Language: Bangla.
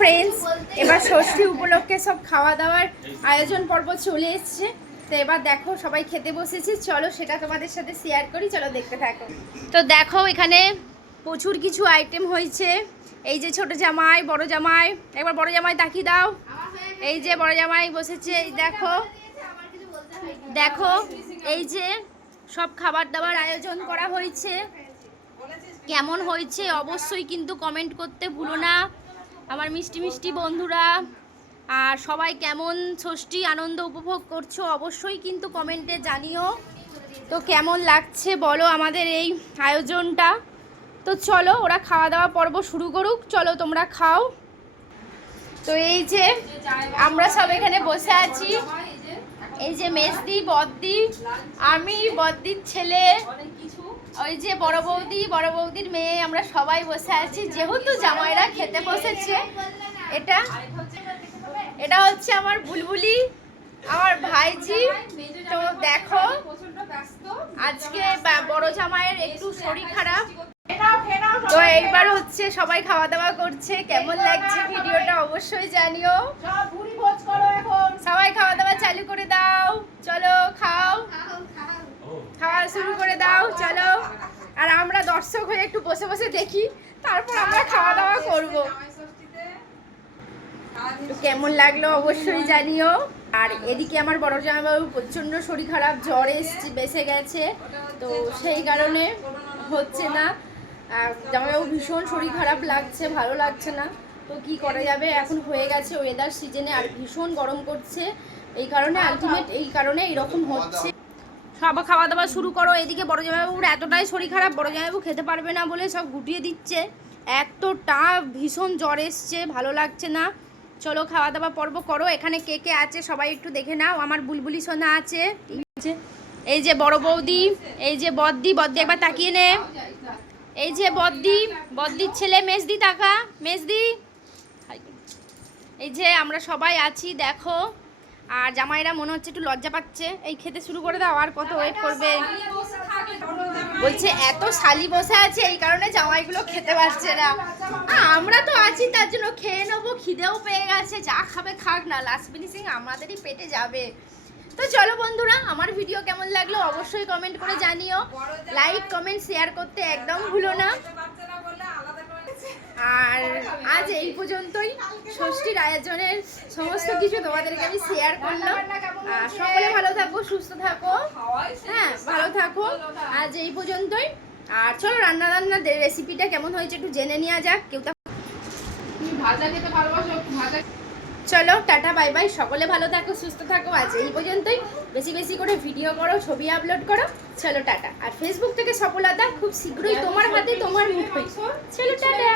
ফ্রেন্ডস, এবার ষষ্ঠী উপলক্ষে সব খাওয়া দাওয়ার আয়োজন পর্ব চলে এসছে। তো এবার দেখো সবাই খেতে বসেছি, চলো সেটা তোমাদের সাথে শেয়ার করি, চলো দেখতে থাকো। তো দেখো এখানে প্রচুর কিছু আইটেম হয়েছে। এই যে ছোট জামাই, বড় জামাই, একবার বড় জামাই তাকিয়ে দাও। এই যে বড় জামাই বসেছে, এই দেখো দেখো এই যে সব খাবার দাবার আয়োজন করা হয়েছে। কেমন হয়েছে অবশ্যই কিন্তু কমেন্ট করতে ভুলো না আমার মিষ্টি মিষ্টি বন্ধুরা। আর সবাই কেমন ষষ্ঠী আনন্দ উপভোগ করছো অবশ্যই কিন্তু কমেন্টে জানিও। তো কেমন লাগছে বলো আমাদের এই আয়োজনটা। তো চলো ওরা খাওয়া দাওয়া পর্ব শুরু করুক, চলো তোমরা খাও। তো এই যে আমরা সব এখানে বসে আছি, এই যে মেজদি, বদ্দি, আমি, বদ্দির ছেলে, ওই যে বড় বৌদি, বড় বৌদির মেয়ে, আমরা সবাই বসে আছি যেহেতু জামাইরা খেতে বসেছে। এটা হচ্ছে আমার বুলবুলি, আমার ভাইজি। তো দেখো আজকে বড় জামাইয়ের একটু শরীর খারাপ, তো এইবার হচ্ছে সবাই খাওয়া দাওয়া করছে। কেমন লাগছে ভিডিওটা অবশ্যই জানিও। সবাই খাওয়া দাওয়া চালু করে দাও, চলো খাও, খাওয়া শুরু করে দাও চলো। আর আমরা দর্শক হয়ে একটু বসে বসে দেখি, তারপর আমরা খাওয়া দাওয়া করব। কেমন লাগলো অবশ্যই জানিও। আর এদিকে আমার বড় জামাইবাবু প্রচণ্ড শরীর খারাপ, জ্বর বেসে গেছে, তো সেই কারণে হচ্ছে না। জামাইবাবু ভীষণ শরীর খারাপ লাগছে, ভালো লাগছে না। তো কি করা যাবে, এখন হয়ে গেছে ওয়েদার সিজনে, আর ভীষণ গরম করছে, এই কারণে এই কারণে এইরকম হচ্ছে। সব খাওয়া দাওয়া শুরু করো। এদিকে বড় জামাইবাবুর এতটাই শরীর খারাপ, বড় জামাইবাবু খেতে পারবে না বলে সব গুটিয়ে দিচ্ছে। এতটা ভীষণ জ্বর এসছে, ভালো লাগছে না। চলো খাওয়া দাওয়া পর্ব করো। এখানে কে কে আছে সবাই একটু দেখে নাও। আমার বুলবুলি সোনা আছে, এই যে বড় বৌদি, এই যে বদ্দি, বদ্দি একবার তাকিয়ে নে, এই যে বদ্দি, বদ্দির ছেলে মেজদি, তাকা মেজদি। এই যে আমরা সবাই আছি দেখো। আর জামাইরা মনে হচ্ছে একটু লজ্জা পাচ্ছে। এই খেতে শুরু করে দাও, আর কত ওয়েট করবে। বলছে এত শালি বসে আছে এই কারণে জামাইগুলো খেতে পারছে না। আমরা তো আছি তার জন্য খেয়ে নেবো, খিদেও পেয়ে গেছে, যা খাবে খাক না, লাস্ট ফিনিশিং আমাদেরই পেটে যাবে। তো চলো বন্ধুরা, আমার ভিডিও কেমন লাগলো অবশ্যই কমেন্ট করে জানিও। লাইক কমেন্ট শেয়ার করতে একদম ভুলো না। আর আজ এই পর্যন্তই, ষষ্ঠীর আয়োজনের সমস্ত কিছু তোমাদেরকে আমি শেয়ার করলাম। সকলে ভালো থাকো, সুস্থ থাকো, হ্যাঁ ভালো থাকো। আজ এই পর্যন্তই। আর চলো রান্নার রেসিপিটা কেমন হয়েছে একটু জেনে নেওয়া যাক। কেউ ভাজা খেতে ভালোবাসো, ভাজা। চলো টাটা বাই বাই, সকলে ভালো থাকো, সুস্থ থাকো। আজ এই পর্যন্তই। বেশি বেশি করে ভিডিও করো, ছবি আপলোড করো। চলো টাটা। আর ফেসবুক থেকে সফলতা খুব শীঘ্রই তোমার হাতে, তোমার মুঠোয়। চলো টাটা।